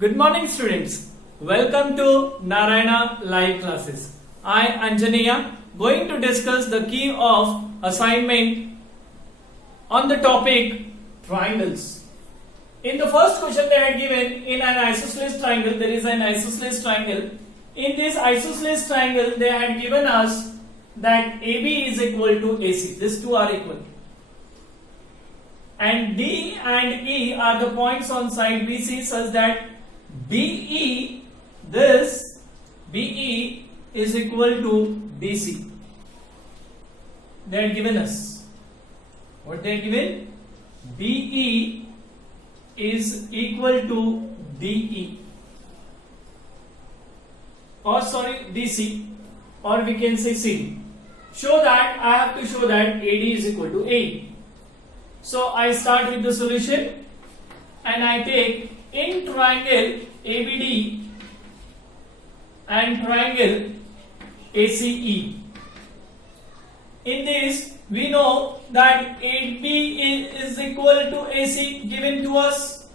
Good morning students. Welcome to Narayana live classes. I Anjaneya going to discuss the key of assignment on the topic triangles. In the first question they had given in an isosceles triangle, there is an isosceles triangle. In this isosceles triangle they had given us that AB is equal to AC. These two are equal. And D and E are the points on side BC such that BE is equal to BC. They had given us what they had given, BE is equal to DE, or DC, or we can say CD. Show that I have to show that AD is equal to AE. So I start with the solution and I take in triangle ABD and triangle ACE. In this we know that AB is equal to AC given to us.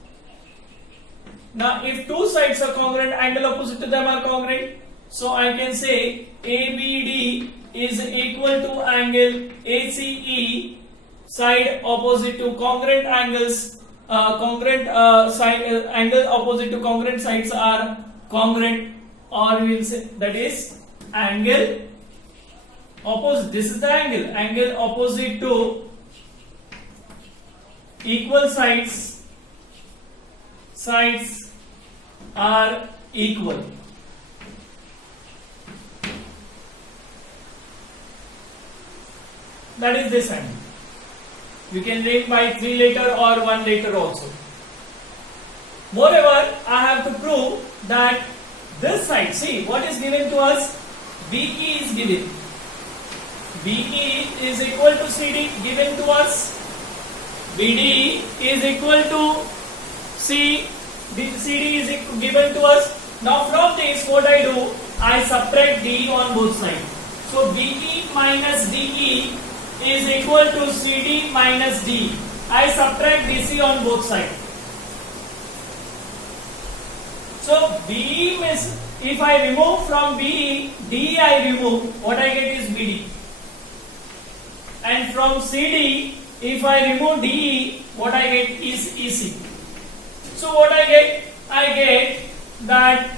Now if two sides are congruent, angle opposite to them are congruent, so I can say ABD is equal to angle ACE, side opposite to congruent angles, angle opposite to congruent sides are congruent, or we will say that is angle opposite. This is the angle opposite to equal sides are equal. That is this angle. You can write by 3 letter or 1 letter also. Moreover, I have to prove that this side, see what is given to us, BE is given. BE is equal to CD given to us. BD is equal to CD is given to us. Now from this what I do, I subtract DE on both sides. So BE minus DE is equal to CD minus D. I subtract DC on both sides. So BE means if I remove from BE, DE I remove, what I get is BD. And from CD, if I remove DE, what I get is EC. So what I get that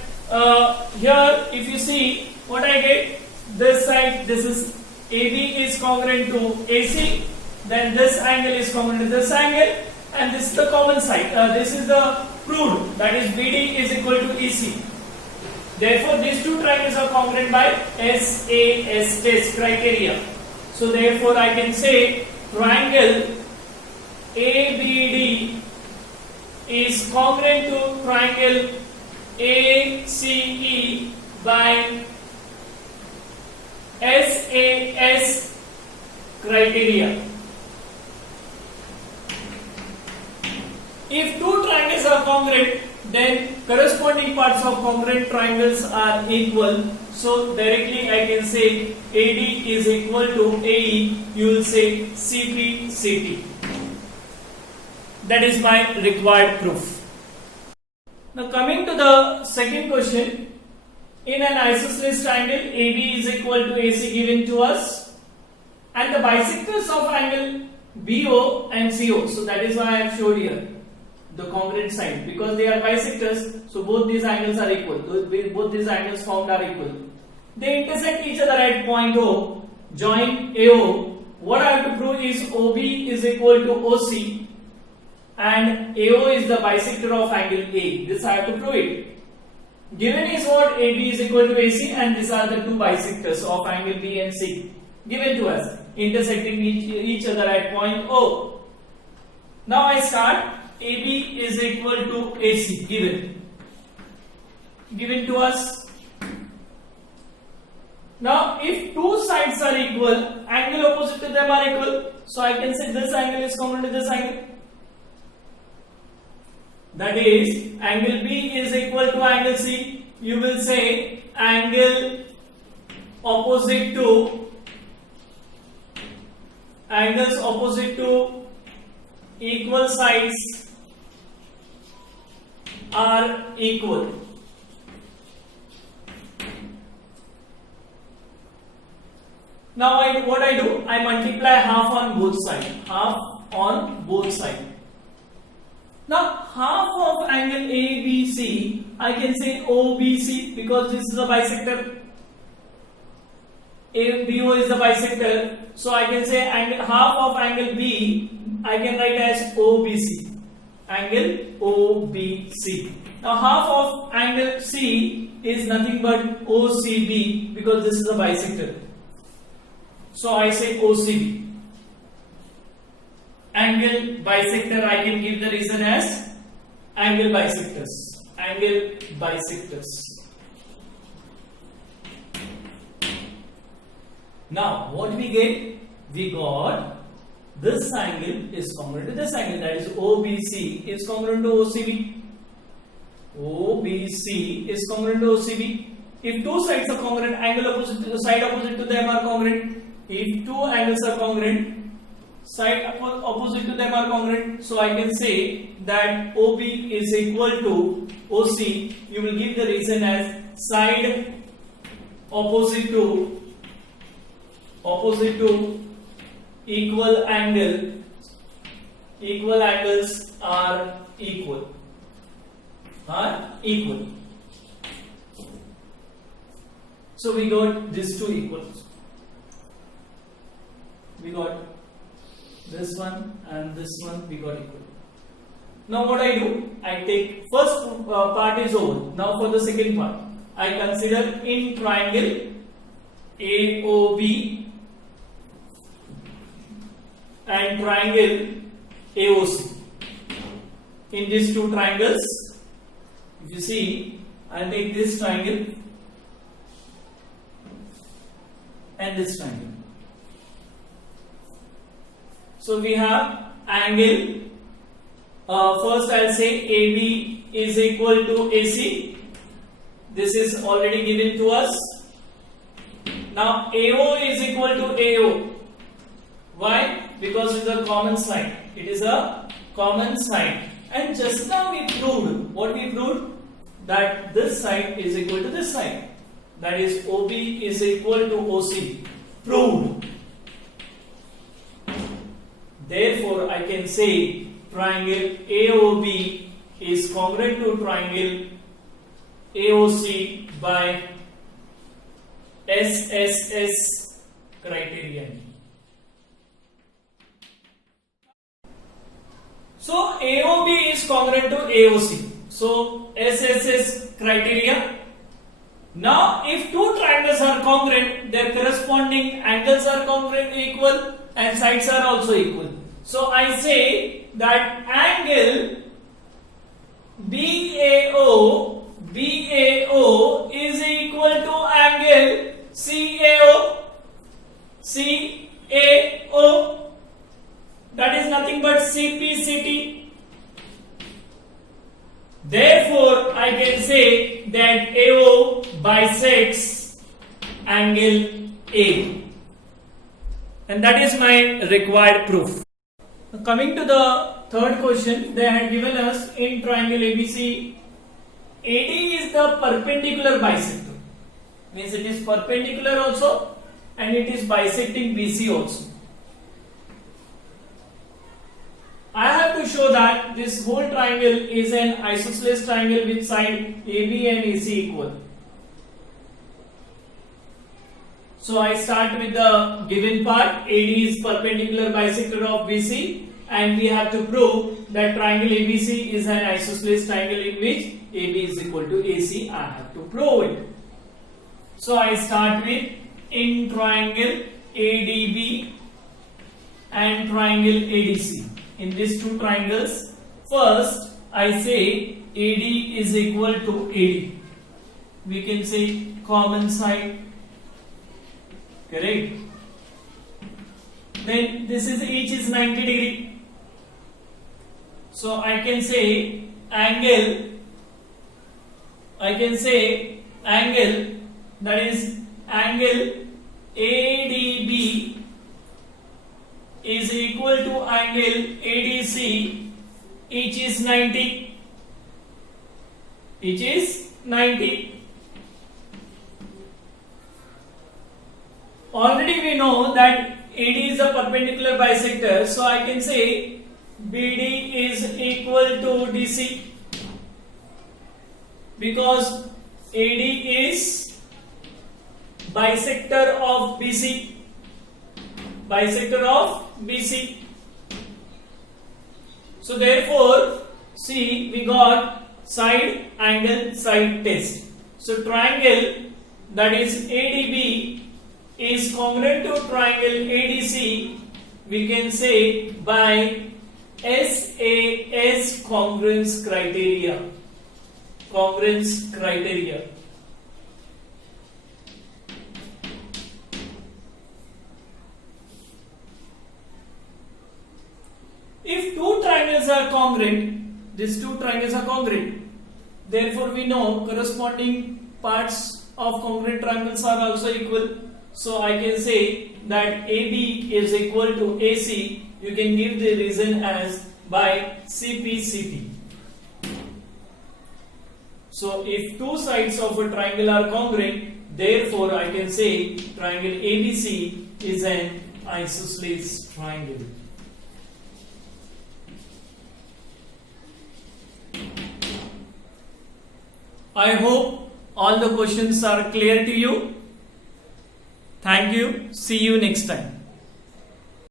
here if you see what I get, this side, this is AB is congruent to AC, then this angle is congruent to this angle, and this is the common side. This is the proved, that is BD is equal to EC. Therefore, these two triangles are congruent by SAS test criteria. So therefore, I can say triangle ABD is congruent to triangle ACE by SAS criteria. If two triangles are congruent, then corresponding parts of congruent triangles are equal. So directly I can say AD is equal to AE. You will say CP CT. That is my required proof. Now coming to the second question. In an isosceles triangle, AB is equal to AC given to us, and the bisectors of angle BO and CO. So that is why I have showed here the congruent side, because they are bisectors. So both these angles are equal. Both these angles formed are equal. They intersect each other at point O. Join AO. What I have to prove is OB is equal to OC, and AO is the bisector of angle A. This I have to prove it. Given is what, AB is equal to AC, and these are the two bisectors of angle B and C given to us, intersecting each other at point O. Now I start. AB is equal to AC given to us. Now if two sides are equal, angle opposite to them are equal, so I can say this angle is congruent to this angle. That is, angle B is equal to angle C. You will say angle opposite to equal sides are equal. Now what I do? I multiply half on both sides. Half on both sides. Now half of angle ABC, I can say OBC because this is a bisector. ABO is the bisector, so I can say half of angle B I can write as OBC. Angle OBC. Now half of angle C is nothing but OCB because this is a bisector. So I say OCB. Angle bisector I can give the reason as angle bisectors. Angle bisectors. Now what we get? We got this angle is congruent to this angle, that is OBC is congruent to OCB. OBC is congruent to OCB. If two sides are congruent, angle opposite to the side opposite to them are congruent. If two angles are congruent, side opposite to them are congruent. So I can say that OB is equal to OC. You will give the reason as side opposite to equal angle. Equal angles are equal. So we got these two equals. We got this one and this one, we got equal. Now what I do? I take first part is over. Now for the second part, I consider in triangle AOB and triangle AOC. In these two triangles, if you see, I'll take this triangle and this triangle. So we have angle, first I'll say AB is equal to AC. This is already given to us. Now AO is equal to AO. Why? Because it is a common side. It is a common side. And just now we proved, what we proved? That this side is equal to this side. That is OB is equal to OC. Proved. Therefore, I can say triangle AOB is congruent to triangle AOC by SSS criterion. So AOB is congruent to AOC. So SSS criteria. Now if two triangles are congruent, their corresponding angles are congruent, equal, and sides are also equal. So I say that angle BAO is equal to angle CAO. That is nothing but CPCT. Therefore, I can say that AO bisects angle A. And that is my required proof. Now, coming to the third question, they had given us in triangle ABC, AD is the perpendicular bisector. Means it is perpendicular also and it is bisecting BC also. I have to show that this whole triangle is an isosceles triangle with side AB and AC equal. So I start with the given part. AD is perpendicular bisector of BC, and we have to prove that triangle ABC is an isosceles triangle in which AB is equal to AC. I have to prove it. So I start with in triangle ADB and triangle ADC. In these two triangles, first I say AD is equal to AD. We can say common side. Correct. Then this is each is 90 degree. So I can say angle. That is angle ADB is equal to angle ADC. Each is 90. which is 90. Already we know that AD is a perpendicular bisector, so I can say BD is equal to DC, because AD is bisector of BC. Bisector of BC. So therefore, see, we got side angle side test. So triangle, that is ADB, is congruent to triangle ADC, we can say by SAS congruence criteria. Congruence criteria. If two triangles are congruent, these two triangles are congruent, therefore we know corresponding parts of congruent triangles are also equal. So I can say that AB is equal to AC. You can give the reason as by CPCT. So if two sides of a triangle are congruent, therefore I can say triangle ABC is an isosceles triangle. I hope all the questions are clear to you. Thank you. See you next time.